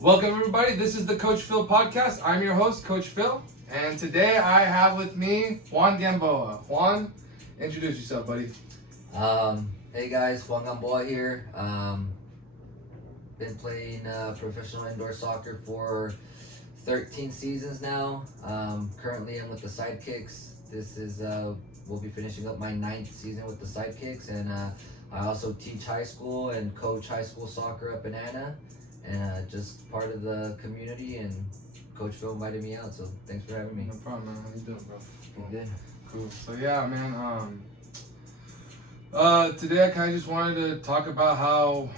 Welcome everybody, this is the Coach Phil podcast. I'm your host, Coach Phil, and today I have with me Juan Gamboa. Juan, introduce yourself, buddy. Hey guys, Juan Gamboa here. Been playing professional indoor soccer for 13 seasons now. Currently I'm with the Sidekicks. This is, we'll be finishing up my 9th season with the Sidekicks, and I also teach high school and coach high school soccer up in Anna, and just part of the community, and Coach Phil invited me out, so thanks for having me. No problem, man. How you doing, bro? Good. Cool. So yeah, man, today I kind of just wanted to talk about how,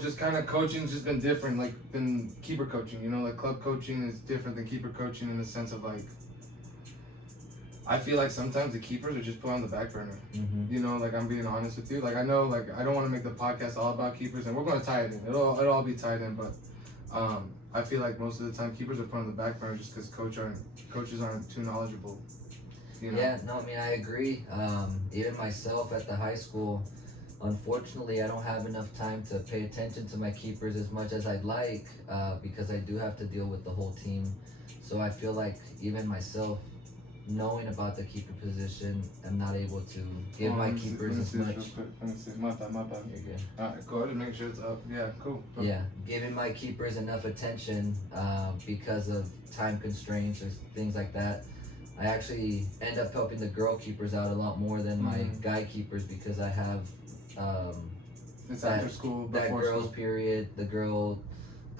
just kind of coaching's just been different, than keeper coaching. Like club coaching is different than keeper coaching in the sense of I feel like sometimes the keepers are just put on the back burner. Mm-hmm. I'm being honest with you. I know, I don't want to make the podcast all about keepers, and we're going to tie it in. It'll all be tied in, but I feel like most of the time keepers are put on the back burner just because coaches aren't too knowledgeable. Yeah, no, I mean, I agree. Even myself at the high school, unfortunately, I don't have enough time to pay attention to my keepers as much as I'd like, because I do have to deal with the whole team. So I feel like even myself, knowing about the keeper position, I'm not able to give my keepers as much. Let me see. My bad. You're good. Alright, go ahead and make sure it's up. Yeah, cool. Yeah, giving my keepers enough attention because of time constraints or things like that. I actually end up helping the girl keepers out a lot more than my guy keepers because I have It's after school, that before girls school. period, the girl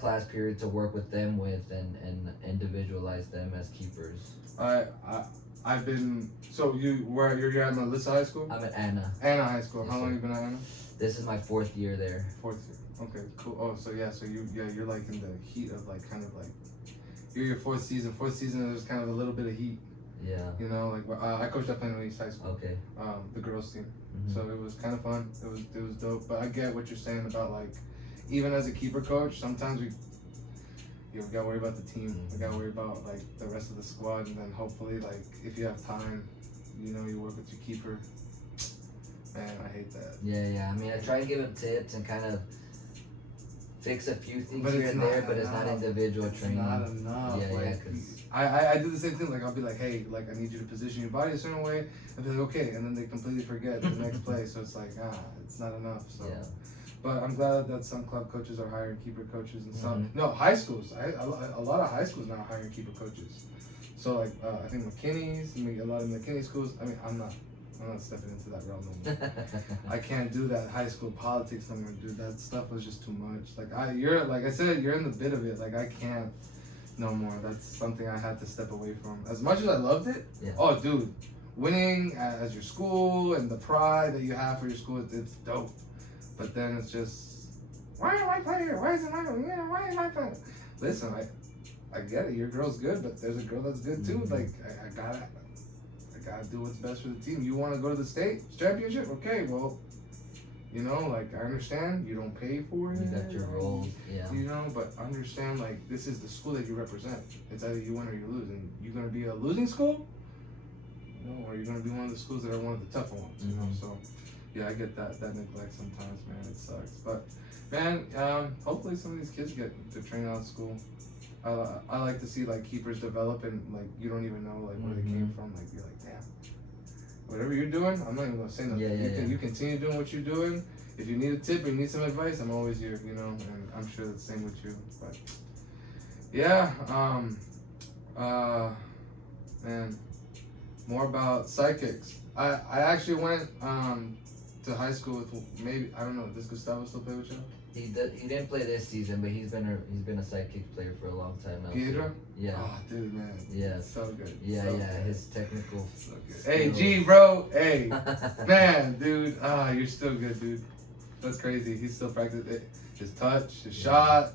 class period to work with them with and individualize them as keepers. I've been. So you're at Melissa High School? I'm at Anna. Anna High School. Yes, How long sir. you been at Anna? This is my 4th year there. 4th year. Okay, cool. Oh, so you're like in the heat of you're your 4th season. 4th season, there's kind of a little bit of heat. Yeah. I coached at Plano East High School. Okay. The girls team. Mhm. So it was kind of fun. It was dope. But I get what you're saying about even as a keeper coach, sometimes we gotta worry about the team. We gotta worry about the rest of the squad, and then hopefully if you have time, you work with your keeper. Man, I hate that. Yeah. I mean, I try and give them tips and kind of fix a few things But here it's and not there, but it's not enough. individual It's training. not enough. Yeah, 'cause I do the same thing. I'll be like, hey, I need you to position your body a certain way. I'll be like, okay, and then they completely forget the next play. So it's it's not enough. So. Yeah. But I'm glad that some club coaches are hiring keeper coaches and some. Mhm. No, high schools. A lot of high schools now are hiring keeper coaches. So I think McKinney's, a lot of McKinney schools. I mean, I'm not stepping into that realm no more. I can't do that high school politics no more, dude. That stuff was just too much. You're like I said, you're in the bit of it. I can't no more. That's something I had to step away from. As much as I loved it, Yeah. oh, dude, winning as your school and the pride that you have for your school, it's dope. But then it's just, why am I playing here? Why isn't my, why am I playing? Listen, I get it. Your girl's good, but there's a girl that's good too. I gotta do what's best for the team. You want to go to the state championship? Okay, well, I understand you don't pay for it. You got your role, yeah. But understand, this is the school that you represent. It's either you win or you lose. And you're going to be a losing school, or you're going to be one of the schools that are one of the tougher ones, So, yeah, I get that neglect sometimes, man. It sucks. But, man, hopefully some of these kids get to train out of school. I like to see, keepers develop and, you don't even know, where they came from. You're like, damn. Whatever you're doing, I'm not even gonna say nothing. You continue doing what you're doing. If you need a tip or you need some advice, I'm always here, and I'm sure the same with you. But yeah, man, more about sidekicks. I actually went to high school with I don't know. Does Gustavo still play with you? He didn't play this season, but he's been a sidekick player for a long time now. Pedro? So, yeah. Oh, dude, man. Yeah. So good. Yeah, so yeah. good. His technical. So good. Hey, G, bro. Hey, man, dude. You're still good, dude. That's crazy. He's still practicing it. His touch, his shot,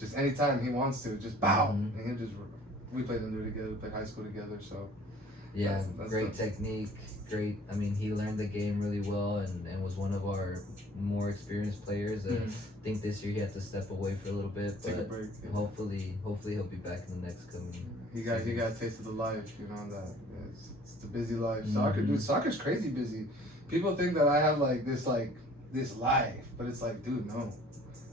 just anytime he wants to, just bow. And we played under together, we played high school together, so. Yeah, that's great technique. Great. I mean, he learned the game really well and was one of our more experienced players. I think this year he had to step away for a little bit, Take but a break. Yeah. hopefully he'll be back in the next coming. He got a taste of the life, that it's the busy life. Soccer, dude, soccer's crazy busy. People think that I have this life, but it's dude, no.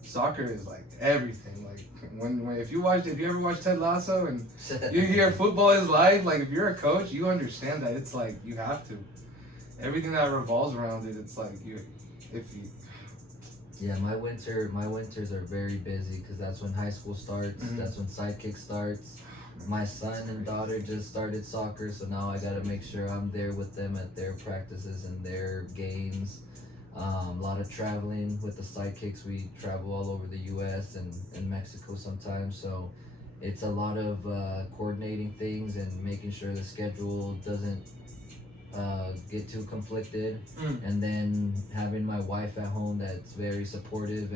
soccer is like everything. Like when if you ever watch Ted Lasso and you hear football is life, like if you're a coach, you understand that it's like you have to. Everything that revolves around it, it's like if you. Yeah, my winters are very busy because that's when high school starts. Mhm. That's when sidekick starts. My son and daughter just started soccer, so now I gotta make sure I'm there with them at their practices and their games. A lot of traveling with the sidekicks. We travel all over the U.S. and Mexico sometimes, so it's a lot of coordinating things and making sure the schedule doesn't get too conflicted. And then having my wife at home that's very supportive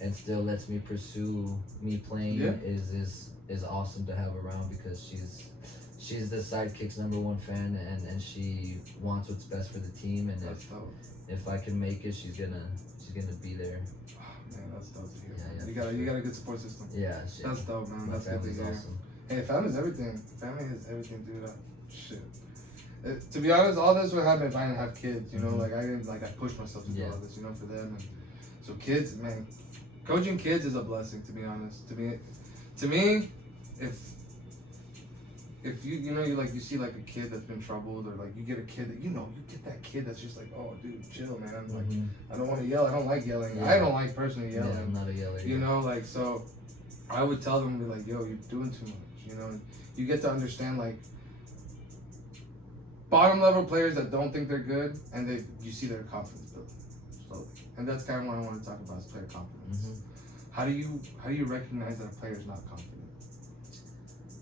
and still lets me pursue me playing is awesome to have around because she's the Sidekick's #1 fan and she wants what's best for the team, and if I can make it, she's gonna be there. Oh, man, that's dope to hear. Yeah, You got a good support system. Yeah, That's dope, man. my That's good to family's hear. awesome. Hey, family's everything. Family is everything, dude. Shit. To be honest, all this would happen if I didn't have kids. You know, Mhm. like I pushed myself to do Yeah. all this. You know, for them. And so kids, man, coaching kids is a blessing. To be honest, to me, if you know you see like a kid that's been troubled, or like you get a kid that you get that kid that's just like, oh dude, chill, man. Like I don't want to yell. I don't like yelling. Yeah. I don't like personally yelling. Yeah, I'm not a yeller. You know, like, so I would tell them, be like, yo, you're doing too much, you know. You get to understand, like, bottom level players that don't think they're good, and you see their confidence build slowly. And that's kind of what I want to talk about, is player confidence. Mhm. How do you recognize that a player is not confident?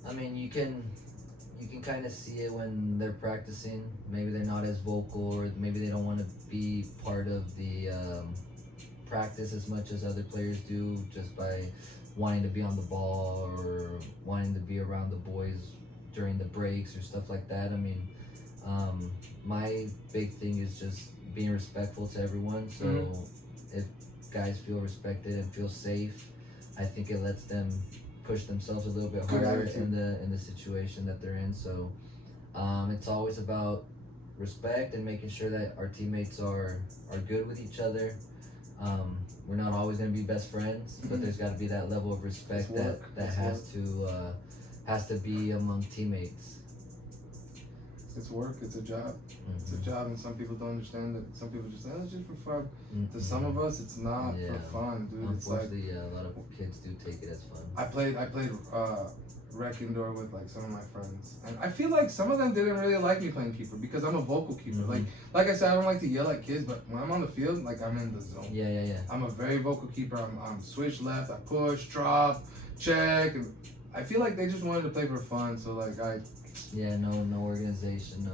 I mean, you can kind of see it when they're practicing. Maybe they're not as vocal, or maybe they don't want to be part of the practice as much as other players do, just by wanting to be on the ball or wanting to be around the boys during the breaks or stuff like that. I mean, my big thing is just being respectful to everyone. So if guys feel respected and feel safe, I think it lets them push themselves a little bit harder in the situation that they're in. So it's always about respect and making sure that our teammates are good with each other. We're not always going to be best friends, but there's got to be that level of respect that has to be among teammates. It's work. It's a job. Mm-hmm. It's a job, and some people don't understand it. Some people just say, it's just for fun. To some of us, it's not for fun, dude. Unfortunately, it's like, a lot of kids do take it as fun. I played rec indoor with like some of my friends, and I feel like some of them didn't really like me playing keeper because I'm a vocal keeper. Like I said, I don't like to yell at kids, but when I'm on the field, like I'm in the zone. Yeah. I'm a very vocal keeper. I'm switch left, I push, drop, check, and I feel like they just wanted to play for fun. So like no organization, no.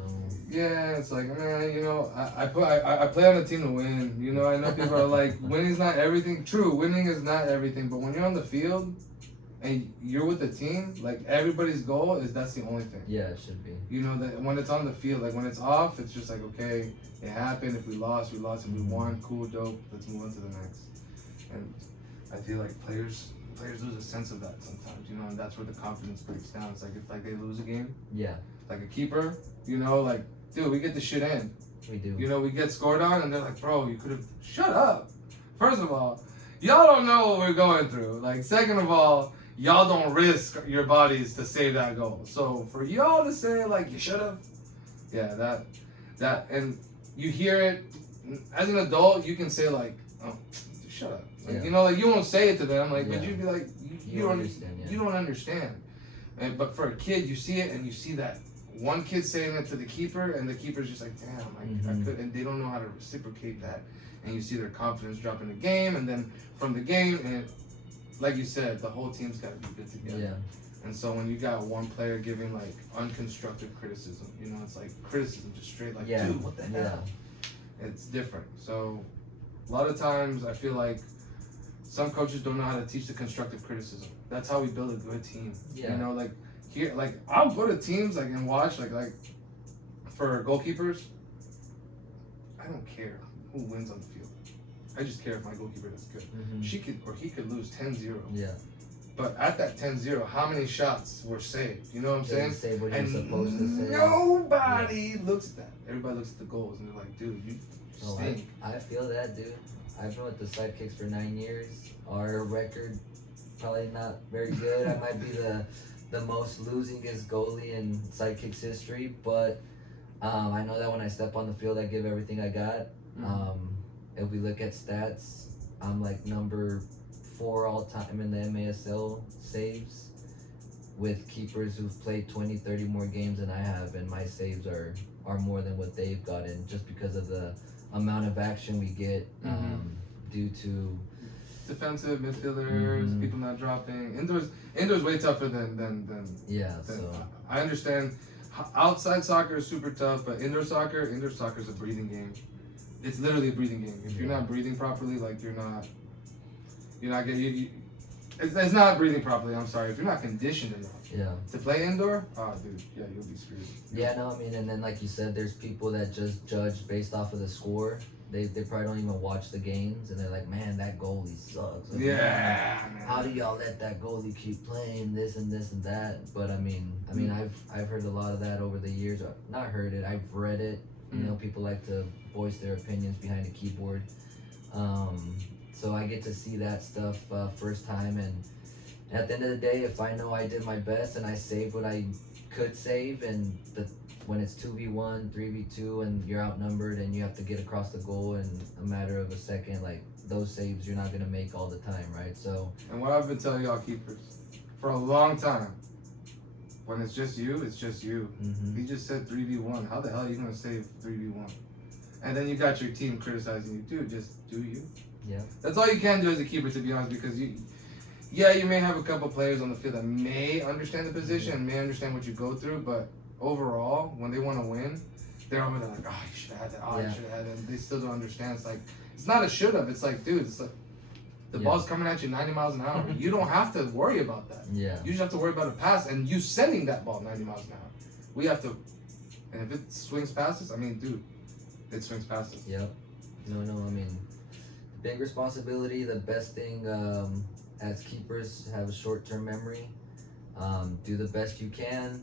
Yeah, it's like, man, you know, I play on a team to win. You know, I know people are like, winning's not everything. True, winning is not everything, but when you're on the field and you're with the team, like everybody's goal is that's the only thing. Yeah, it should be. You know, that when it's on the field, like when it's off, it's just like, okay, it happened. If we lost, we lost. If we won, cool, dope. Let's move on to the next. And I feel like players lose a sense of that sometimes, you know, and that's where the confidence breaks down. It's like if like they lose a game, like a keeper, you know, like, dude, we get the shit in. We do. You know, we get scored on, and they're like, bro, you could have shut up. First of all, y'all don't know what we're going through. Like, second of all, y'all don't risk your bodies to save that goal. So for y'all to say like you should have, yeah, that, and you hear it as an adult, you can say like, oh, shut up. Like, you know, like you won't say it to them, like, but you'd be like, you don't understand. You don't understand. But for a kid, you see it, and you see that one kid saying it to the keeper, and the keeper's just like, damn, I could, and they don't know how to reciprocate that. And you see their confidence drop in the game, and then from the game, and like you said, the whole team's got to be good together. Yeah. And so when you got one player giving like unconstructive criticism, you know, it's like criticism just straight like, dude, what the hell? It's different. So a lot of times I feel like some coaches don't know how to teach the constructive criticism. That's how we build a good team. You know, like here, like I'll go to teams like and watch like for goalkeepers. I don't care who wins on the field. I just care if my goalkeeper does good. He could lose 10-0. Yeah. But at that 10-0, how many shots were saved? You know what I'm saying? Say what you're supposed to say. Nobody looks at that. Everybody looks at the goals and they're like, dude, you stink. I feel that, dude. I've been with the Sidekicks for 9 years. Our record probably not very good. I might be the most losingest goalie in Sidekicks history, but I know that when I step on the field, I give everything I got. If we look at stats, I'm like number 4 all time in the MASL saves, with keepers who've played 20, 30 more games than I have, and my saves are more than what they've gotten, just because of the amount of action we get due to defensive midfielders, people not dropping. Indoors way tougher than so I understand. Outside soccer is super tough, but indoor soccer is a breathing game. It's literally a breathing game. If you're not breathing properly, like you're not getting. It's not breathing properly. I'm sorry. If you're not conditioned enough to play indoor, oh dude, you'll be screwed. Yeah, no, I mean, and then like you said, there's people that just judge based off of the score. They probably don't even watch the games, and they're like, man, that goalie sucks. Like, man, how do y'all let that goalie keep playing this and this and that? But I mean, I've heard a lot of that over the years. Not heard it, I've read it. You know, people like to voice their opinions behind a keyboard. So I get to see that stuff first time, and at the end of the day, if I know I did my best and I saved what I could save, and when it's 2v1, 3v2, and you're outnumbered and you have to get across the goal in a matter of a second, like those saves you're not gonna make all the time, right? So. And what I've been telling y'all keepers for a long time, when it's just you, it's just you. He just said 3v1. How the hell are you gonna save 3v1? And then you got your team criticizing you, dude. Just do you. Yeah. That's all you can do as a keeper, to be honest, because you may have a couple players on the field that may understand the position and may understand what you go through, but overall, when they want to win, they're over there like, oh, you should have had that, oh, you should have had that, and they still don't understand. It's like, it's not a should have, it's like, dude, it's like, the ball's coming at you 90 miles an hour. You don't have to worry about that. Yeah. You just have to worry about a pass and you sending that ball 90 miles an hour. We have to, and if it swings past us, I mean, dude, it swings past us. Yep. No, I mean, big responsibility. The best thing as keepers, have a short-term memory. Do the best you can.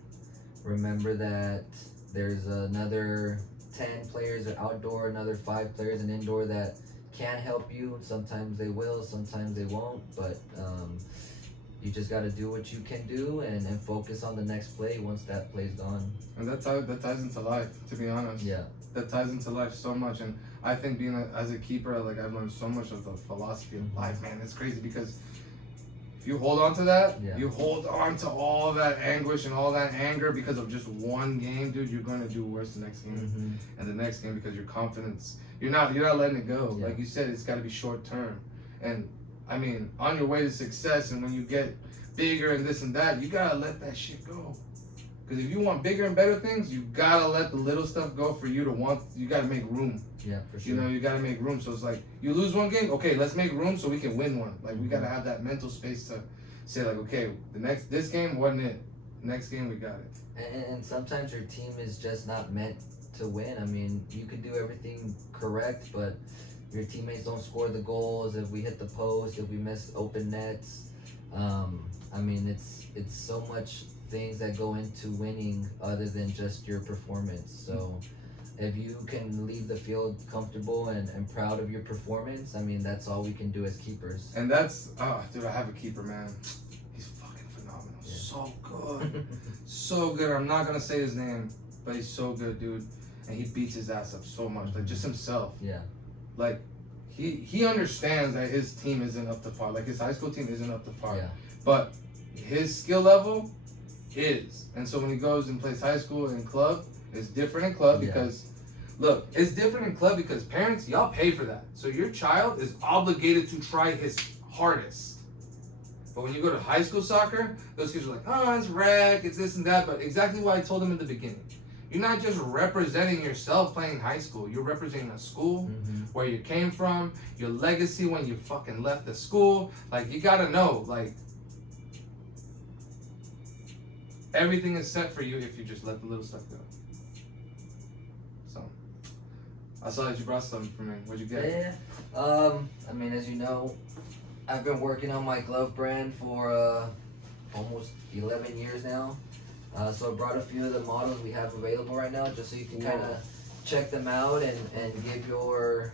Remember that there's another 10 players outdoor, another 5 players in indoor that can help you. Sometimes they will, sometimes they won't, but you just got to do what you can do and focus on the next play once that play's gone. And that ties into life, to be honest. Yeah. That ties into life so much, and I think as a keeper, like I've learned so much of the philosophy of life, man. It's crazy because if you hold on to that, you hold on to all that anguish and all that anger because of just one game, dude. You're going to do worse the next game, and the next game, because your confidence, you're not letting it go. Like you said, it's got to be short term, and I mean, on your way to success, and when you get bigger and this and that, you gotta let that shit go. Because if you want bigger and better things, you gotta let the little stuff go for you to want. You gotta make room. Yeah, for sure. You know, you gotta make room. So it's like, you lose one game, okay, let's make room so we can win one. Like we gotta have that mental space to say like, okay, this game wasn't it. Next game we got it. And sometimes your team is just not meant to win. I mean, you could do everything correct, but your teammates don't score the goals. If we hit the post, if we miss open nets, I mean, it's so much things that go into winning other than just your performance. So if you can leave the field comfortable and proud of your performance, I mean, that's all we can do as keepers. And that's, dude, I have a keeper, man. He's fucking phenomenal. Yeah. So good. So good. I'm not going to say his name, but he's so good, dude. And he beats his ass up so much. Like, just himself. Yeah. Like, he understands that his team isn't up to par. Like, his high school team isn't up to par. Yeah. But his skill level is. And so when he goes and plays high school and club, it's different in club because, look, it's different in club because parents, y'all pay for that. So your child is obligated to try his hardest. But when you go to high school soccer, those kids are like, oh, it's rec, it's this and that. But exactly what I told them in the beginning. You're not just representing yourself playing high school. You're representing a school, where you came from, your legacy when you fucking left the school. Like, you gotta know, like, everything is set for you if you just let the little stuff go. So, I saw that you brought something for me. What'd you get? Yeah. I mean, as you know, I've been working on my glove brand for almost 11 years now. So I brought a few of the models we have available right now, just so you can kind of check them out and give your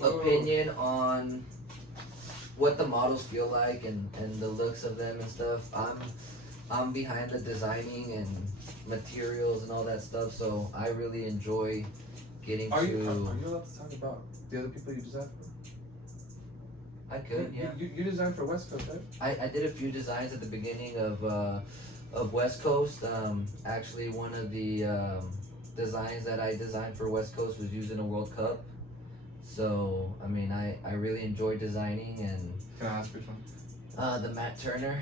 opinion on what the models feel like and the looks of them and stuff. I'm behind the designing and materials and all that stuff, so I really enjoy getting Are to. you allowed to talk about the other people you designed for? I could, yeah. You designed for West Coast, right? I did a few designs at the beginning of West Coast. Actually, one of the designs that I designed for West Coast was used in a World Cup. So, I mean, I really enjoy designing. And can I ask which one? The Matt Turner.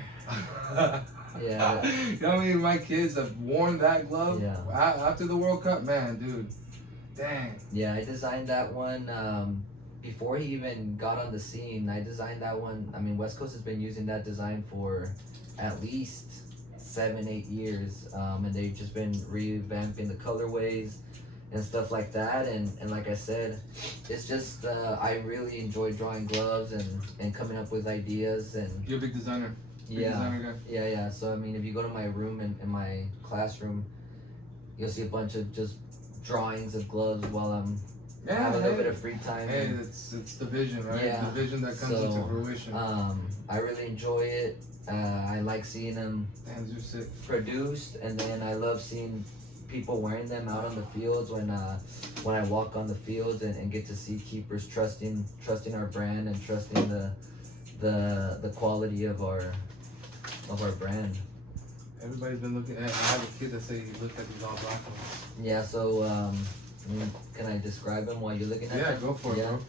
Yeah. You know what I mean? My kids have worn that glove after the World Cup. Man, dude. Dang. Yeah, I designed that one before he even got on the scene. I designed that one. I mean, West Coast has been using that design for at least 7-8 years. And they've just been revamping the colorways and stuff like that. And like I said, it's just, I really enjoy drawing gloves and coming up with ideas. And you're a big designer. Yeah. So, I mean, if you go to my room in my classroom, you'll see a bunch of just drawings of gloves while I'm having a little bit of free time. Hey, it's the vision, right? Yeah. The vision that comes into fruition. I really enjoy it. I like seeing them produced, and then I love seeing people wearing them out on the fields when I walk on the fields and get to see keepers trusting our brand and trusting the quality of our brand. Everybody's been looking at. I have a kid that say he looked at these all black ones. Yeah. So can I describe them while you're looking at them? Yeah, go for it, bro.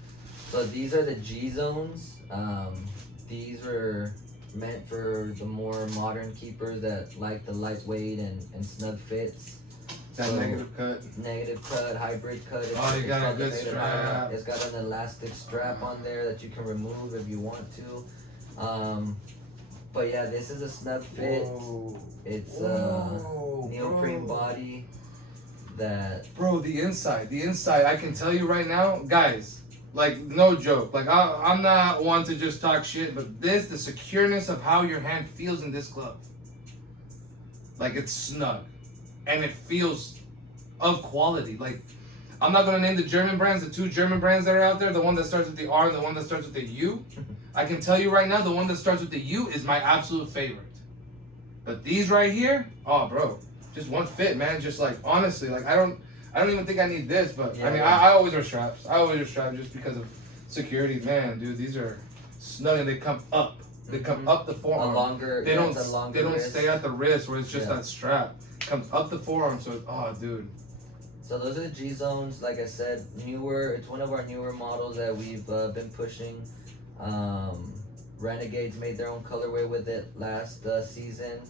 So these are the G zones. These are meant for the more modern keepers that like the lightweight and snug fits. That negative cut, hybrid cut. You got a good strap. It's got an elastic strap on there that you can remove if you want to. But yeah, this is a snug fit. Whoa. It's a neoprene body. Bro, the inside, I can tell you right now, guys, like, no joke, like, I'm not one to just talk shit, but the secureness of how your hand feels in this glove, like, it's snug, and it feels of quality. Like, I'm not gonna name the German brands, the 2 German brands that are out there, the one that starts with the R and the one that starts with the U. I can tell you right now, the one that starts with the U is my absolute favorite. But these right here, oh, bro. Just one fit, man. Just like, honestly, like, I don't even think I need this, but I mean, I always wear straps. Just because of security. Man, dude, these are snug and they come up. They come up the forearm. They don't stay at the wrist where it's just that strap. It comes up the forearm, so dude. So those are the G zones. Like I said, newer. It's one of our newer models that we've been pushing. Renegades made their own colorway with it last season.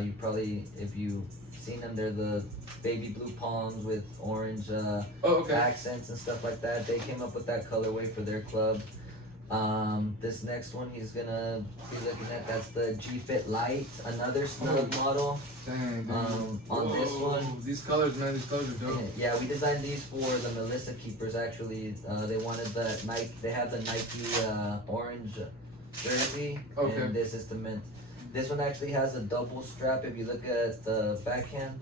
You probably, if you seen them, they're the baby blue palms with orange accents and stuff like that. They came up with that colorway for their club. This next one he's gonna be looking at, that's the G-Fit Light, another snug model. Dang, on this one, these colors, man, these colors are dope. Yeah, we designed these for the Melissa keepers. Actually, they wanted the Nike. They have the Nike orange jersey, and this is the mint. This one actually has a double strap. If you look at the backhand,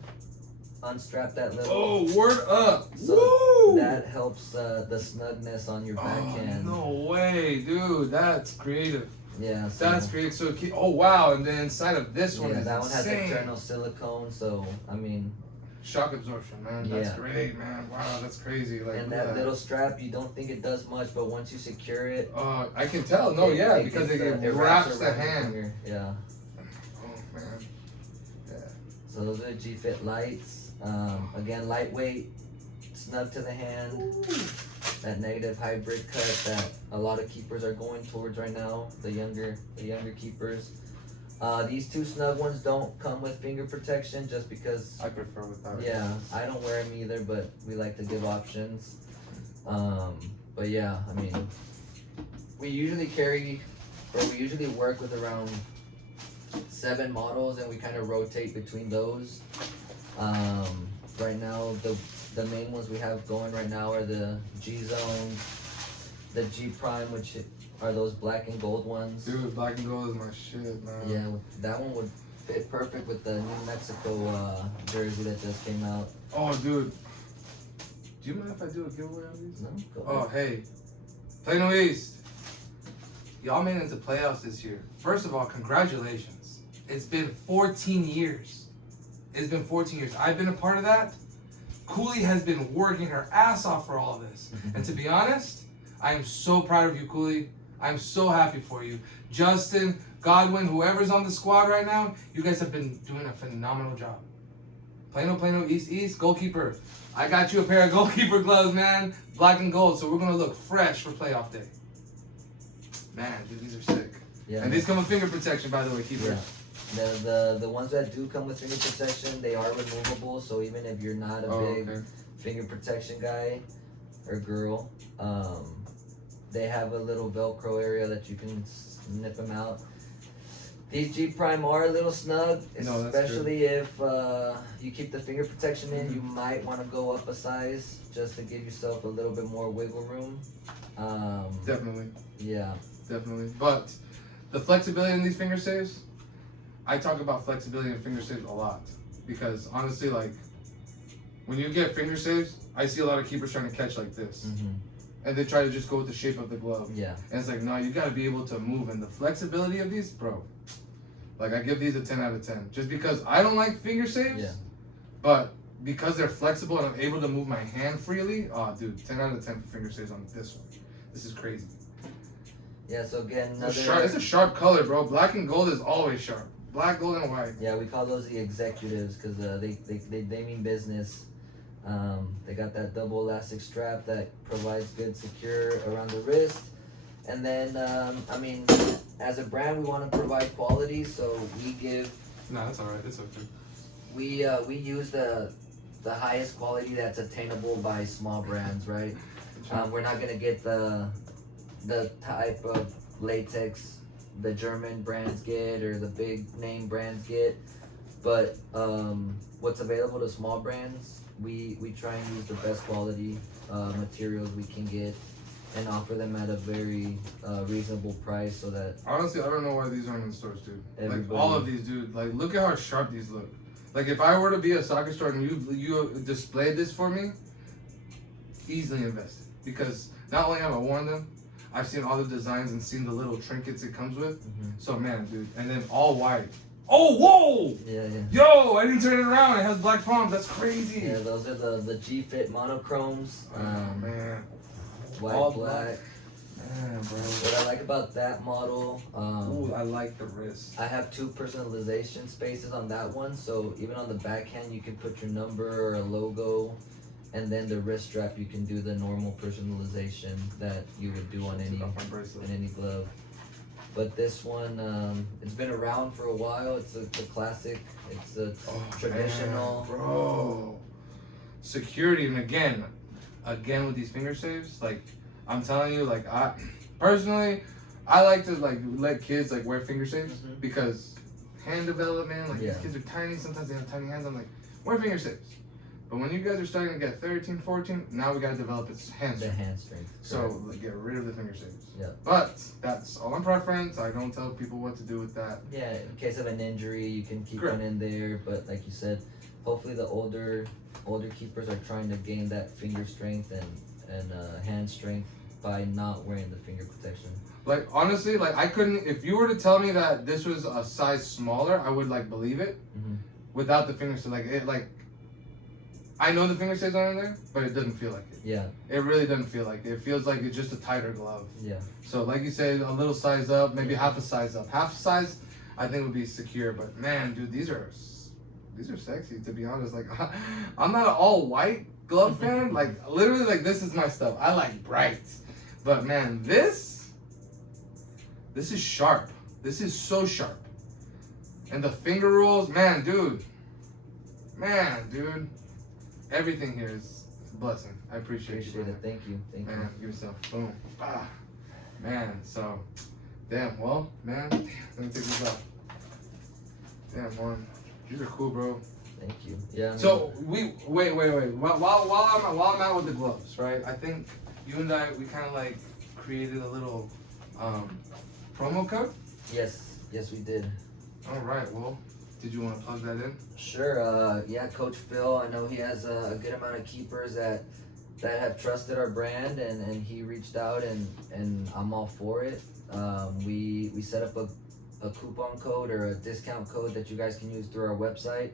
unstrap that little. Oh, word up! So woo! That helps the snugness on your backhand. No way, dude! That's creative. Yeah, that's creative. So, wow! And then inside of this one is that one insane. has internal silicone. So I mean, shock absorption, man. That's great, man. Wow, that's crazy. Like, and that little strap, you don't think it does much, but once you secure it, I can tell. No, because it wraps the hand. Yeah. Oh man. Yeah. So those are the G-Fit Lights. Again, lightweight, snug to the hand. Ooh. That negative hybrid cut that a lot of keepers are going towards right now. The younger keepers. These 2 snug ones don't come with finger protection just because I prefer without. Yeah, I don't wear them either, but we like to give options. But yeah, I mean, we usually work with around 7 models, and we kind of rotate between those. Right now, the main ones we have going right now are the G Zone, the G Prime, which are those black and gold ones. Dude, black and gold is my shit, man. Yeah, that one would fit perfect with the New Mexico jersey that just came out. Oh, dude. Do you mind if I do a giveaway on these? No, go ahead. Hey, Plano East. Y'all made it into playoffs this year. First of all, congratulations. It's been 14 years. It's been 14 years. I've been a part of that. Cooley has been working her ass off for all this. And to be honest, I am so proud of you, Cooley. I'm so happy for you. Justin, Godwin, whoever's on the squad right now, you guys have been doing a phenomenal job. Plano, East, goalkeeper. I got you a pair of goalkeeper gloves, man. Black and gold, so we're going to look fresh for playoff day. Man, dude, these are sick. Yeah. And these come with finger protection, by the way, keeper. Yeah. The ones that do come with finger protection, they are removable, so even if you're not a big finger protection guy or girl, they have a little Velcro area that you can snip them out. These G Prime are a little snug, especially if you keep the finger protection in. You might want to go up a size just to give yourself a little bit more wiggle room. Definitely. Yeah. Definitely. But the flexibility in these finger saves, I talk about flexibility in finger saves a lot. Because honestly, like, when you get finger saves, I see a lot of keepers trying to catch like this. And they try to just go with the shape of the glove. Yeah. And it's like, no, you got to be able to move. And the flexibility of these, bro, like, I give these a 10 out of 10. Just because I don't like finger saves, but because they're flexible and I'm able to move my hand freely, oh, dude, 10 out of 10 for finger saves on this one. This is crazy. Yeah, so again, it's a sharp color, bro. Black and gold is always sharp. Black, gold, and white. Yeah, we call those the executives because they mean business. They got that double elastic strap that provides good secure around the wrist. And then, I mean, as a brand, we want to provide quality, so we give... No, that's all right. It's okay. We use the highest quality that's attainable by small brands, right? We're not going to get the type of latex the German brands get or the big name brands get, but what's available to small brands, we try and use the best quality materials we can get and offer them at a very reasonable price so that... Honestly, I don't know why these aren't in stores, dude. Like, all of these, dude. Like, look at how sharp these look. Like, if I were to be a soccer store and you displayed this for me, easily invested. Because not only have I worn them, I've seen all the designs and seen the little trinkets it comes with. So, man, dude. And then all white. Oh, whoa! Yeah. Yo, I didn't turn it around. It has black palms. That's crazy. Yeah, those are the G-Fit monochromes. Oh, man. White, all black. Man, bro. What I like about that model... ooh, I like the wrist. I have 2 personalization spaces on that one. So, even on the backhand, you can put your number or a logo. And then the wrist strap, you can do the normal personalization that you would do on any glove. But this one, it's been around for a while. It's a classic. It's a traditional. Man, bro. Security, and again with these finger saves, like, I'm telling you, like, I personally, I like to like let kids like wear finger saves because hand development, like these kids are tiny. Sometimes they have tiny hands. I'm like, wear finger saves. But when you guys are starting to get 13, 14, now we got to develop its hand strength. The hand strength. So like, get rid of the finger saves. Yeah. But that's all in preference. I don't tell people what to do with that. Yeah, in case of an injury, you can keep one in there. But like you said, hopefully the older keepers are trying to gain that finger strength and hand strength by not wearing the finger protection. Like, honestly, like, I couldn't, if you were to tell me that this was a size smaller, I would like believe it without the finger. So like, it like, I know the finger saves aren't in there, but it doesn't feel like it. Yeah. It really doesn't feel like it. It feels like it's just a tighter glove. Yeah. So like you said, a little size up, maybe half a size up. Half a size, I think would be secure. But man, dude, these are sexy, to be honest. Like, I'm not an all white glove fan. Like, literally, like, this is my stuff. I like bright. But man, this is sharp. This is so sharp. And the finger rolls, man, dude. Everything here is a blessing. I appreciate you. It. Thank you. Man, give yourself. Boom. Ah. Man, so, damn, well, man, let me take this off. Damn, Juan. These are cool, bro. Thank you. Yeah. I mean, so, wait. While I'm out with the gloves, right, I think you and I, we kind of like created a little promo code. Yes, we did. All right, well, did you want to plug that in? Sure. Yeah, Coach Phil. I know he has a good amount of keepers that that have trusted our brand, and he reached out, and I'm all for it. We set up a coupon code or a discount code that you guys can use through our website.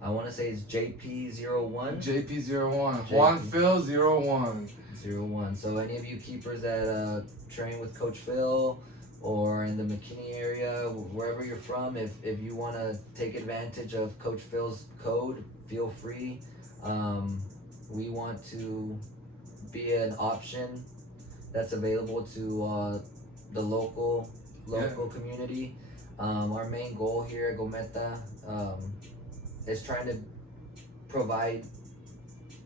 I want to say it's JP01. JP01. Juan Phil 01. 01. So any of you keepers that train with Coach Phil or in the McKinney area, wherever you're from, if you want to take advantage of Coach Phil's code, feel free. We want to be an option that's available to the local community. Our main goal here at Gometa is trying to provide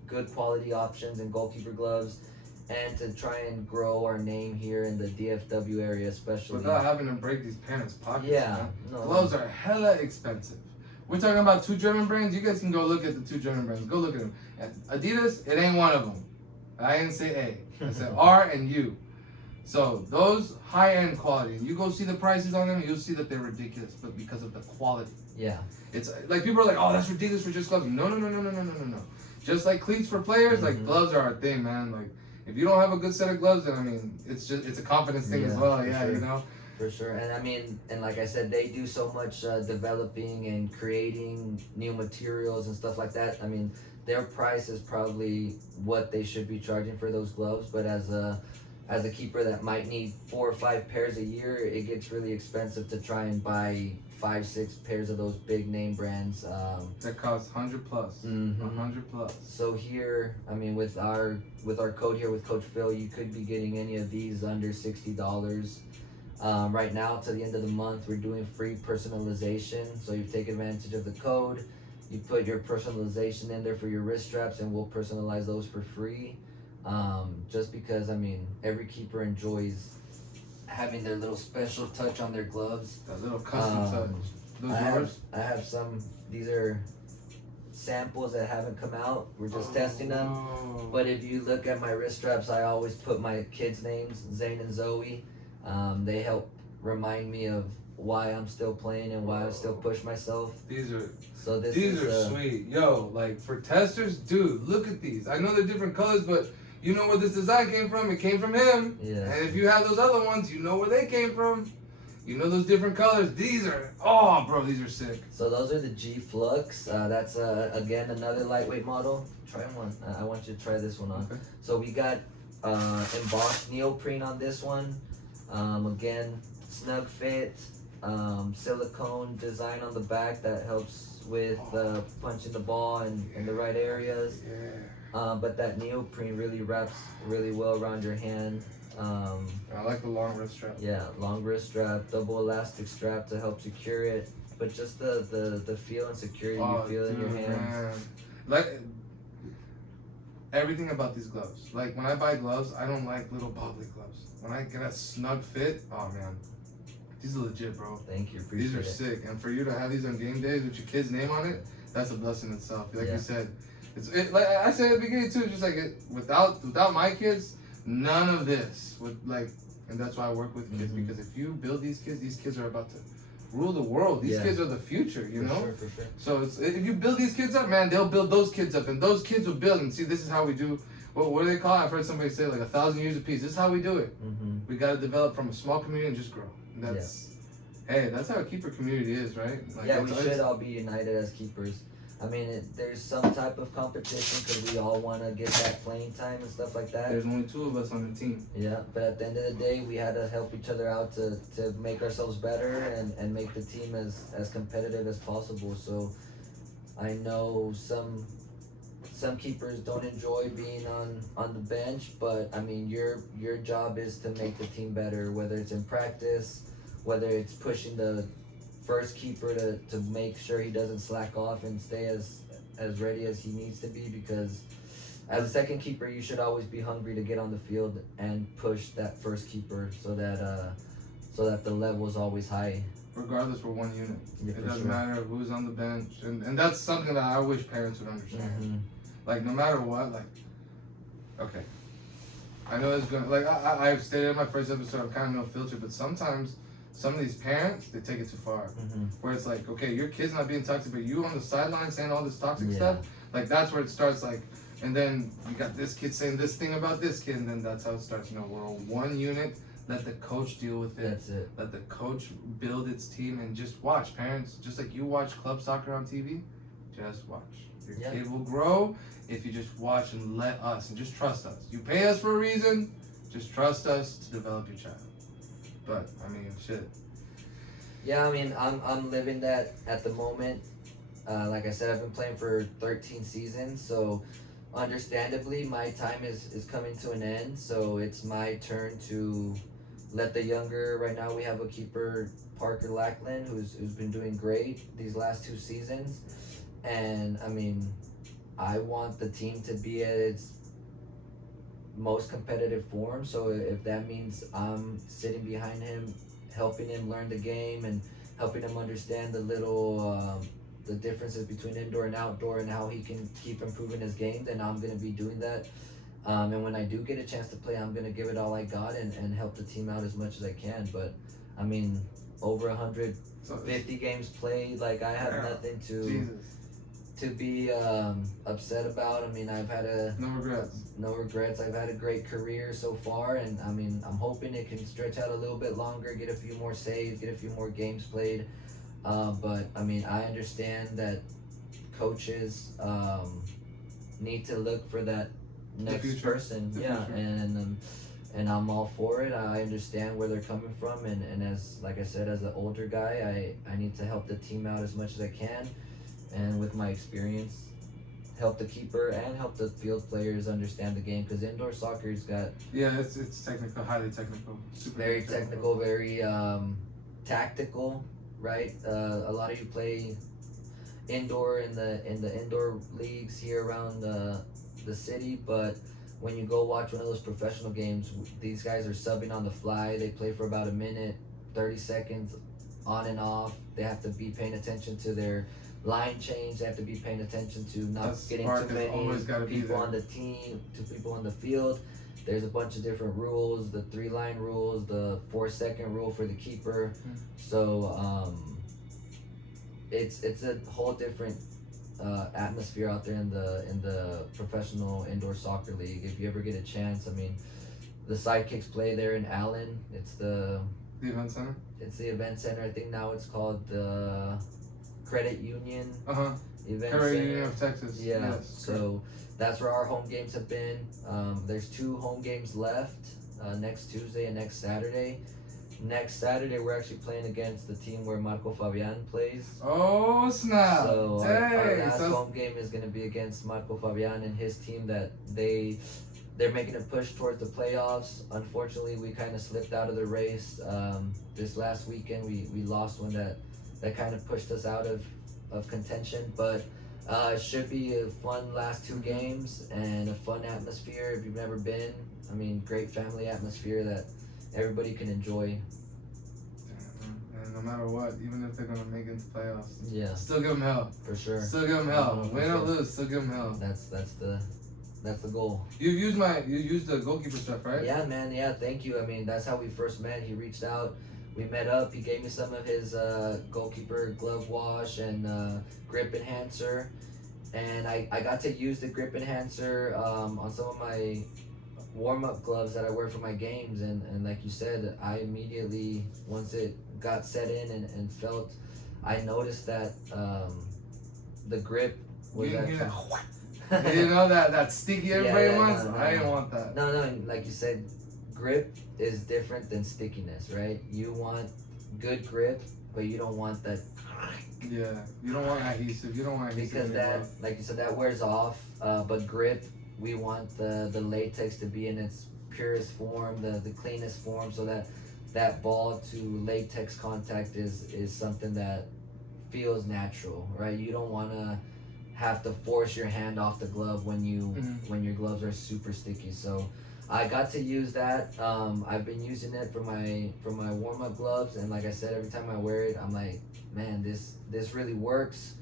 good quality options and goalkeeper gloves, and to try and grow our name here in the DFW area, especially without having to break these parents' pockets. Yeah, gloves are hella expensive. We're talking about 2 German brands. You guys can go look at the 2 German brands. Go look at them. And Adidas, it ain't one of them. I didn't say A. I said R and U. So those high-end quality, and you go see the prices on them, you'll see that they're ridiculous, but because of the quality. Yeah. It's like people are like, oh, that's ridiculous for just gloves. No. Just like cleats for players, like gloves are our thing, man. Like if you don't have a good set of gloves, then I mean, it's a confidence thing as well. Yeah, sure. you know. For sure, and I mean, and like I said, they do so much developing and creating new materials and stuff like that. I mean, their price is probably what they should be charging for those gloves, but as a keeper that might need 4 or 5 pairs a year, it gets really expensive to try and buy 5-6 pairs of those big name brands. That costs 100 plus. 100 plus. So here, I mean, with our code here with Coach Phil, you could be getting any of these under $60. Right now, to the end of the month, we're doing free personalization. So you take advantage of the code, you put your personalization in there for your wrist straps, and we'll personalize those for free. Just because, I mean, every keeper enjoys having their little special touch on their gloves. That little custom touch. Those I have some. These are samples that haven't come out. We're just testing them. But if you look at my wrist straps, I always put my kids' names, Zane and Zoe. They help remind me of why I'm still playing and why I still push myself. These are sweet. Yo, like for testers, dude, look at these. I know they're different colors, but you know where this design came from? It came from him. Yeah. And if you have those other ones, you know where they came from. You know those different colors. These are, bro, these are sick. So those are the G Flux. That's again another lightweight model. Try one. I want you to try this one on. Okay. So we got embossed neoprene on this one. Again, snug fit, silicone design on the back that helps with punching the ball in the right areas. Yeah. But that neoprene really wraps really well around your hand. I like the long wrist strap. Yeah, long wrist strap, double elastic strap to help secure it. But just the feel and security you feel in your hands. Man. Like everything about these gloves. Like when I buy gloves, I don't like little bobbly gloves. When I get a snug fit, oh man, these are legit, bro. Thank you, appreciate it. These are sick, and for you to have these on game days with your kid's name on it, that's a blessing itself. Like you said, like I said at the beginning too, just like without my kids, none of this would and that's why I work with kids, because if you build these kids are about to rule the world. These kids are the future, you know? For sure. So if you build these kids up, man, they'll build those kids up, and those kids will build. And see, this is how we do. What do they call it? I've heard somebody say like 1,000 years of peace. This is how we do it. We got to develop from a small community and just grow. And that's how a keeper community is, right? Like, we should all be united as keepers. I mean, there's some type of competition because we all want to get that playing time and stuff like that. There's only 2 of us on the team. Yeah, but at the end of the day, we had to help each other out to make ourselves better and make the team as competitive as possible. So I know some keepers don't enjoy being on the bench, but I mean, your job is to make the team better, whether it's in practice, whether it's pushing the first keeper to make sure he doesn't slack off and stay as ready as he needs to be, because as a second keeper you should always be hungry to get on the field and push that first keeper so that the level is always high. Regardless, we're one unit. Yeah, it doesn't matter who's on the bench, and that's something that I wish parents would understand. Like no matter what, okay, I know it's gonna I've stated in my first episode, I'm kind of no filter, but sometimes some of these parents, they take it too far. Where it's like, okay, your kid's not being toxic, but you on the sideline saying all this toxic stuff, like that's where it starts. Like And then you got this kid saying this thing about this kid, and then that's how it starts. We're one unit. Let the coach deal with it. That's it. Let the coach build its team, and just watch, parents. Just like you watch club soccer on TV, just watch. Your kid will grow if you just watch and let us, and just trust us. You pay us for a reason. Just trust us to develop your child. But I mean, shit. Yeah, I mean, I'm living that at the moment. Like I said, I've been playing for 13 seasons, so understandably, my time is coming to an end. So it's my turn to let the younger. Right now, we have a keeper, Parker Lackland, who's been doing great these last 2 seasons, and I mean, I want the team to be at its most competitive form. So if that means I'm sitting behind him, helping him learn the game and helping him understand the little the differences between indoor and outdoor and how he can keep improving his game, then I'm going to be doing that. And when I do get a chance to play, I'm going to give it all I got and help the team out as much as I can. But I mean, over 150 games played, like I have nothing to be upset about. I mean, I've had no regrets. I've had a great career so far, and I mean, I'm hoping it can stretch out a little bit longer, get a few more saves, get a few more games played. But I mean, I understand that coaches need to look for that next person. Yeah, and I'm all for it. I understand where they're coming from, and as like I said, as an older guy, I need to help the team out as much as I can, and with my experience, help the keeper and help the field players understand the game, because indoor soccer's got it's technical, highly technical, very technical, very tactical, right? A lot of you play indoor in the indoor leagues here around the city, but when you go watch one of those professional games, these guys are subbing on the fly. They play for about a minute, 30 seconds, on and off. They have to be paying attention to their line change. They have to be paying attention to not getting too many people on the team, to people on the field. There's a bunch of different rules, the 3-line rules, the 4-second rule for the keeper. So it's a whole different atmosphere out there in the professional indoor soccer league. If you ever get a chance, I mean, the Sidekicks play there in Allen. It's the event center. It's the event center. I think now it's called the Credit Union Event Credit Center. Union of Texas. Yeah. Yes, So that's where our home games have been. There's 2 home games left, next Tuesday and next Saturday. Next Saturday, we're actually playing against the team where Marco Fabian plays. Oh, snap. So our last home game is going to be against Marco Fabian and his team that they're making a push towards the playoffs. Unfortunately, we kind of slipped out of the race. This last weekend, we lost one that kind of pushed us out of contention. But it should be a fun last 2 games and a fun atmosphere if you've never been. I mean, great family atmosphere that everybody can enjoy. And no matter what, even if they're gonna make it to playoffs, Yeah, still give them hell. for sure. Still give them hell. No, for Win or sure. lose, still give them hell. That's the goal. You used the goalkeeper stuff, right? Yeah, man. Yeah, thank you. I mean, that's how we first met. He reached out. We met up. He gave me some of his goalkeeper glove wash and grip enhancer, and I got to use the grip enhancer on some of my warm-up gloves that I wear for my games, and like you said, I immediately, once it got set in and felt, I noticed that the grip was actually... You know that sticky everybody wants? No. I didn't want that. No, like you said, grip is different than stickiness, right? You want good grip, but you don't want that... Yeah, you don't want adhesive. Because that, like you said, that wears off, but grip, we want the latex to be in its purest form, the cleanest form, so that ball to latex contact is something that feels natural, right? You don't want to have to force your hand off the glove when your gloves are super sticky. So I got to use that. I've been using it for my warm-up gloves, and like I said, every time I wear it, I'm like, man, this really works.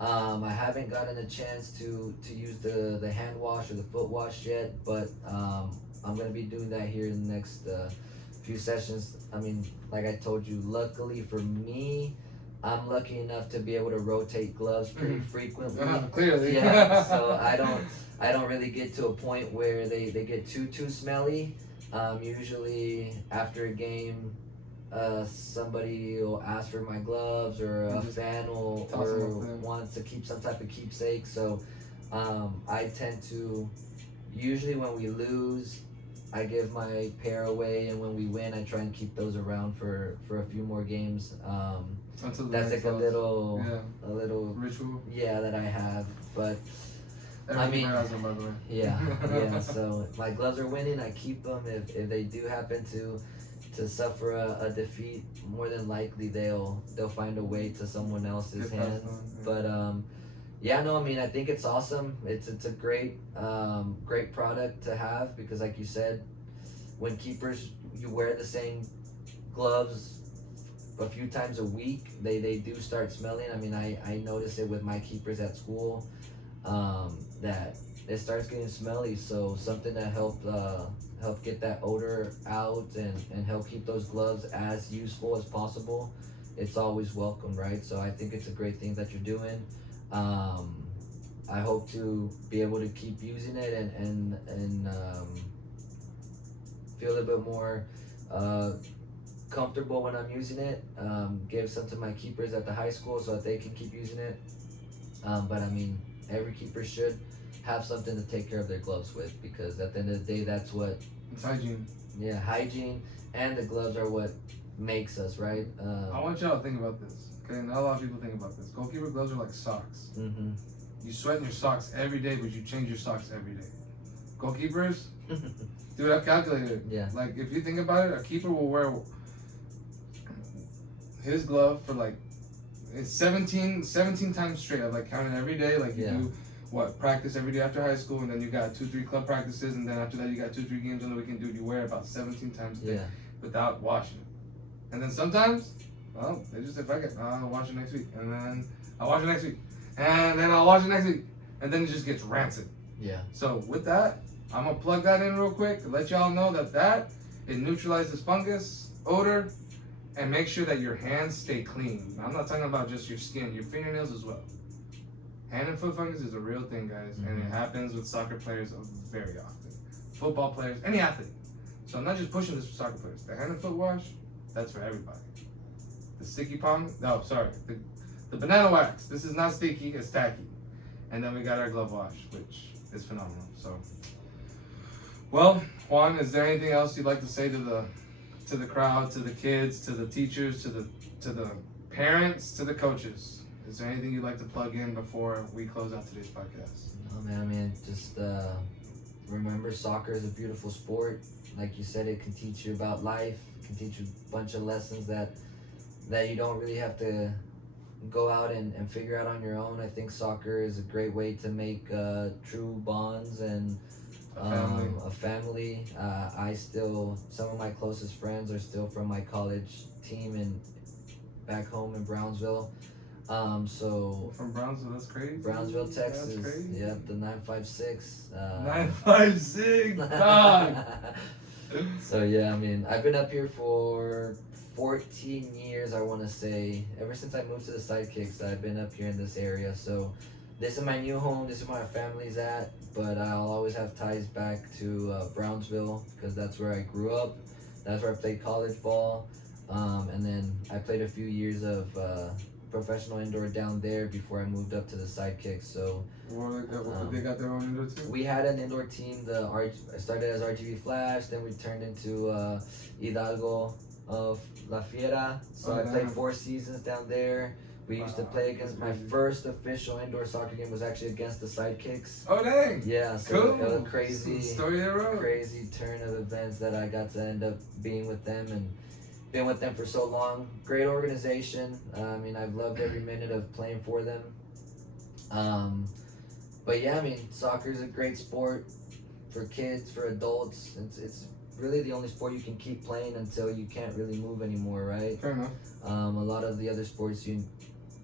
I haven't gotten a chance to use the hand wash or the foot wash yet, but I'm gonna be doing that here in the next few sessions. I mean, like I told you, luckily for me, I'm lucky enough to be able to rotate gloves pretty frequently. Clearly. Yeah, so I don't really get to a point where they get too smelly. Usually after a game, somebody will ask for my gloves, or a fan will or wants to keep some type of keepsake. So I tend to, usually when we lose, I give my pair away, and when we win, I try and keep those around for a few more games. That's like a little ritual. Yeah, that I have, but I mean, has them, by the way. yeah. So my gloves are winning. I keep them. If they do happen to suffer a defeat, more than likely they'll find a way to someone else's hands. But yeah, no, I mean, I think it's awesome. It's a great product to have, because like you said, when keepers, you wear the same gloves a few times a week, they do start smelling. I mean, I notice it with my keepers at school, that it starts getting smelly. So something that help get that odor out and help keep those gloves as useful as possible, it's always welcome, right? So I think it's a great thing that you're doing. I hope to be able to keep using it and feel a little bit more comfortable when I'm using it. Give some to my keepers at the high school so that they can keep using it. But I mean, every keeper should have something to take care of their gloves with, because at the end of the day, that's what... It's hygiene. Yeah, hygiene, and the gloves are what makes us, right? I want y'all to think about this, okay? Not a lot of people think about this. Goalkeeper gloves are like socks. Mm-hmm. You sweat in your socks every day, but you change your socks every day. Goalkeepers, dude, I've calculated. Yeah. Like, if you think about it, a keeper will wear his glove for like, it's 17 times straight. I've like counted every day. Like, you do practice every day after high school, and then you got 2-3 club practices, and then after that you got 2-3 games on the weekend. Dude, you wear it about 17 times a day without washing it. And then sometimes, well, they just say, fuck it, I'll wash it next week, and then I'll wash it next week, and then I'll wash it next week, and then it just gets rancid. Yeah. So with that, I'm gonna plug that in real quick to let y'all know that it neutralizes fungus, odor, and make sure that your hands stay clean. Now, I'm not talking about just your skin, your fingernails as well. Hand and foot fungus is a real thing, guys, and it happens with soccer players very often. Football players, any athlete. So I'm not just pushing this for soccer players. The hand and foot wash, that's for everybody. The sticky palm, the banana wax, this is not sticky, it's tacky. And then we got our glove wash, which is phenomenal. So, well, Juan, is there anything else you'd like to say to the crowd, to the kids, to the teachers, to the parents, to the coaches? Is there anything you'd like to plug in before we close out today's podcast? No, man, I mean, just remember, soccer is a beautiful sport. Like you said, it can teach you about life. It can teach you a bunch of lessons that you don't really have to go out and figure out on your own. I think soccer is a great way to make true bonds and a family. Some of my closest friends are still from my college team and back home in Brownsville. So from Brownsville, that's crazy. Brownsville, Texas. That's crazy. Yep, the 956. 956, dog. So yeah, I mean, I've been up here for 14 years, I want to say. Ever since I moved to the Sidekicks, I've been up here in this area. So this is my new home. This is where my family's at. But I'll always have ties back to Brownsville, because that's where I grew up. That's where I played college ball. And then I played a few years of professional indoor down there before I moved up to the Sidekicks. So they got their own indoor team? We had an indoor team. I started as RGB Flash, then we turned into Hidalgo of La Fiera. So I played 4 seasons down there. We used to play against, my first official indoor soccer game was actually against the Sidekicks. Oh dang! Yeah, so cool. it was a crazy turn of events that I got to end up being with them, and been with them for so long. Great organization. I mean, I've loved every minute of playing for them. But yeah, I mean, soccer is a great sport for kids, for adults. It's really the only sport you can keep playing until you can't really move anymore, right? Fair enough. A lot of the other sports,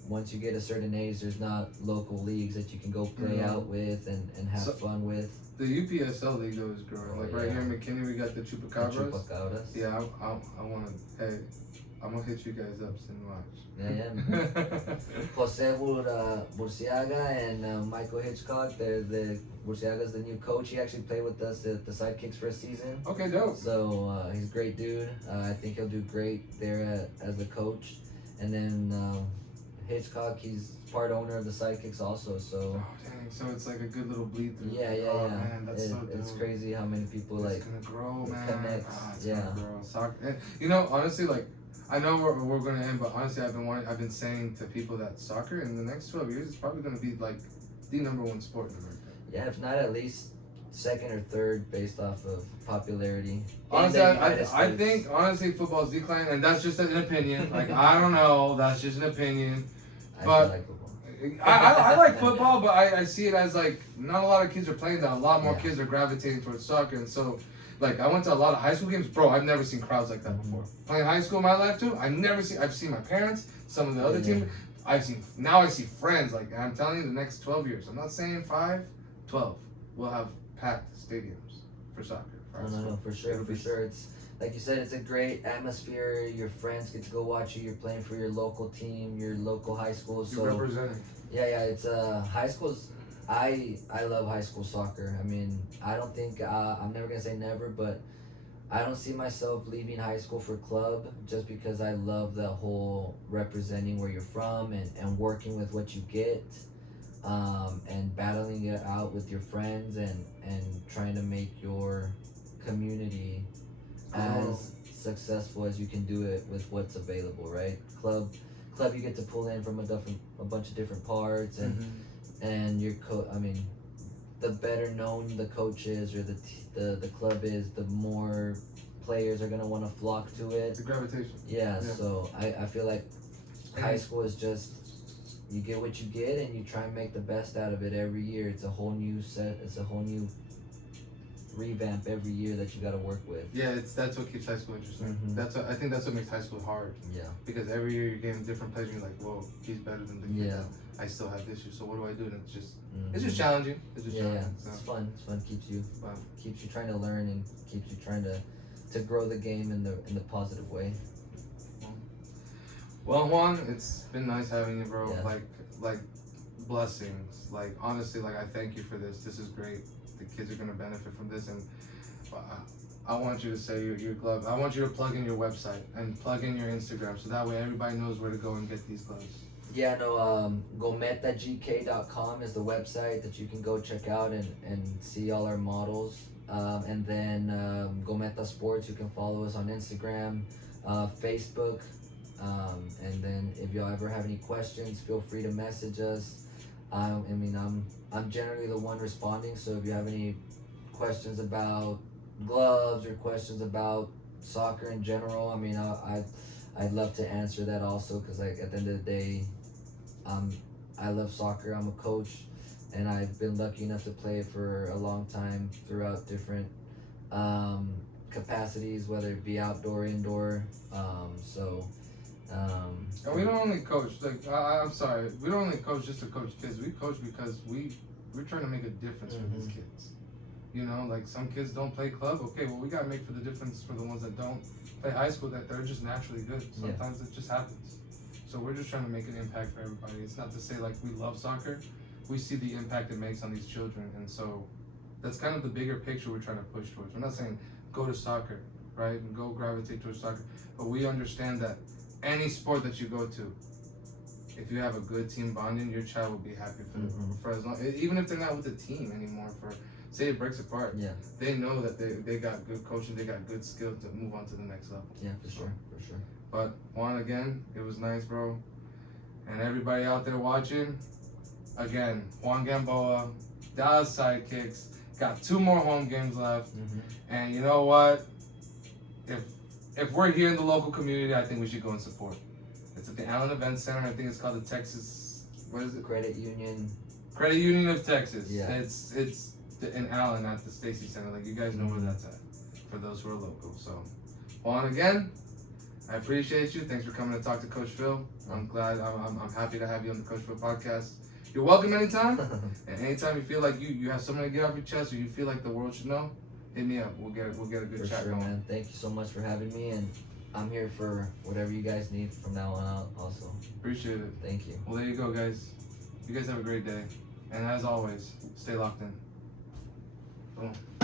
once you get a certain age, there's not local leagues that you can go play out with and have fun with. The UPSL league though is growing. Right here in McKinney, we got the Chupacabras. The Chupacabras. Yeah, I want to. Hey, I'm gonna hit you guys up soon. Watch. Yeah. Jose Burciaga and Michael Hitchcock. Burciaga's the new coach. He actually played with us at the Sidekicks for a season. Okay, dope. So he's a great dude. I think he'll do great there as the coach. And then Hitchcock, he's part owner of the Sidekicks also. So. Oh, dang. So it's like a good little bleed through. Yeah. Man, that's so dope. It's crazy how many people it's gonna grow, man. connect. It's gonna grow. Soccer. And, you know, honestly, like. I know we're gonna end, but honestly, I've been saying to people that soccer in the next 12 years is probably gonna be like the number one sport in America. Yeah, if not at least second or third based off of popularity. Honestly, I think honestly football's declining, and that's just an opinion. Like I don't know, that's just an opinion. But like football. I like football, but I see it as like not a lot of kids are playing that. A lot more kids are gravitating towards soccer, and so. Like, I went to a lot of high school games. Bro, I've never seen crowds like that before. Playing high school in my life, too, I've seen my parents, some of the other teams. I see friends. Like, I'm telling you, the next 12 years. I'm not saying 5, 12. We'll have packed stadiums for soccer. No, for sure. It's, like you said, it's a great atmosphere. Your friends get to go watch you. You're playing for your local team, your local high school. So, you're representing. Yeah, it's high schools. I love high school soccer. I mean, I don't think, I'm never going to say never, but I don't see myself leaving high school for club just because I love the whole representing where you're from and working with what you get and battling it out with your friends and trying to make your community as successful as you can do it with what's available, right? Club you get to pull in from a bunch of different parts and your the better known the coach is or the club is, the more players are gonna want to flock to it. The gravitation. Yeah. So I feel like high school is just you get what you get and you try and make the best out of it every year. It's a whole new set. It's a whole new revamp every year that you got to work with. Yeah, that's what keeps high school interesting. I think that's what makes high school hard. Yeah. Because every year you're getting different players and you're like, whoa, he's better than the kid. Yeah. I still have this issue, so what do I do? And it's just challenging. It's just challenging. So. It's fun. Keeps you trying to learn and keeps you trying to grow the game in the positive way. Well, Juan, it's been nice having you, bro. Yeah. Like blessings. Like honestly, like I thank you for this. This is great. The kids are gonna benefit from this, and I want you to say your glove. I want you to plug in your website and plug in your Instagram, so that way everybody knows where to go and get these gloves. Yeah, no, gometagk.com is the website that you can go check out and see all our models. And then Gometa Sports, you can follow us on Instagram, Facebook. And then if y'all ever have any questions, feel free to message us. I'm generally the one responding, so if you have any questions about gloves or questions about soccer in general, I'd love to answer that also, because like at the end of the day, I love soccer. I'm a coach, and I've been lucky enough to play it for a long time throughout different capacities, whether it be outdoor, indoor. And we don't only coach. Like I'm sorry, we don't only coach just to coach kids. We coach because we're trying to make a difference for these kids. You know, like some kids don't play club. Okay, well we gotta make for the difference for the ones that don't play high school, that they're just naturally good. Sometimes it just happens. So we're just trying to make an impact for everybody. It's not to say like we love soccer. We see the impact it makes on these children, and so that's kind of the bigger picture we're trying to push towards. We're not saying go to soccer, right, and go gravitate towards soccer, but we understand that any sport that you go to, if you have a good team bonding, your child will be happy for as long, even if they're not with the team anymore. For say it breaks apart, they know that they got good coaching, they got good skills to move on to the next level. Yeah, for sure. But Juan, again, it was nice, bro. And everybody out there watching, again, Juan Gamboa, Dallas Sidekicks, got 2 more home games left. And you know what? If we're here in the local community, I think we should go and support. It's at the Allen Event Center. I think it's called the Texas, what is it? Credit Union of Texas. Yeah. It's in Allen at the Stacy Center. Like, you guys know where that's at, for those who are local. So, Juan, again, I appreciate you. Thanks for coming to talk to Coach Phil. I'm glad. I'm happy to have you on the Coach Phil podcast. You're welcome anytime. And anytime you feel like you have something to get off your chest, or you feel like the world should know, hit me up. We'll get a good chat going. Man. Thank you so much for having me, and I'm here for whatever you guys need from now on out. Also, Appreciate it. thank you. Well, there you go, guys. You guys have a great day, and as always, stay locked in. Boom.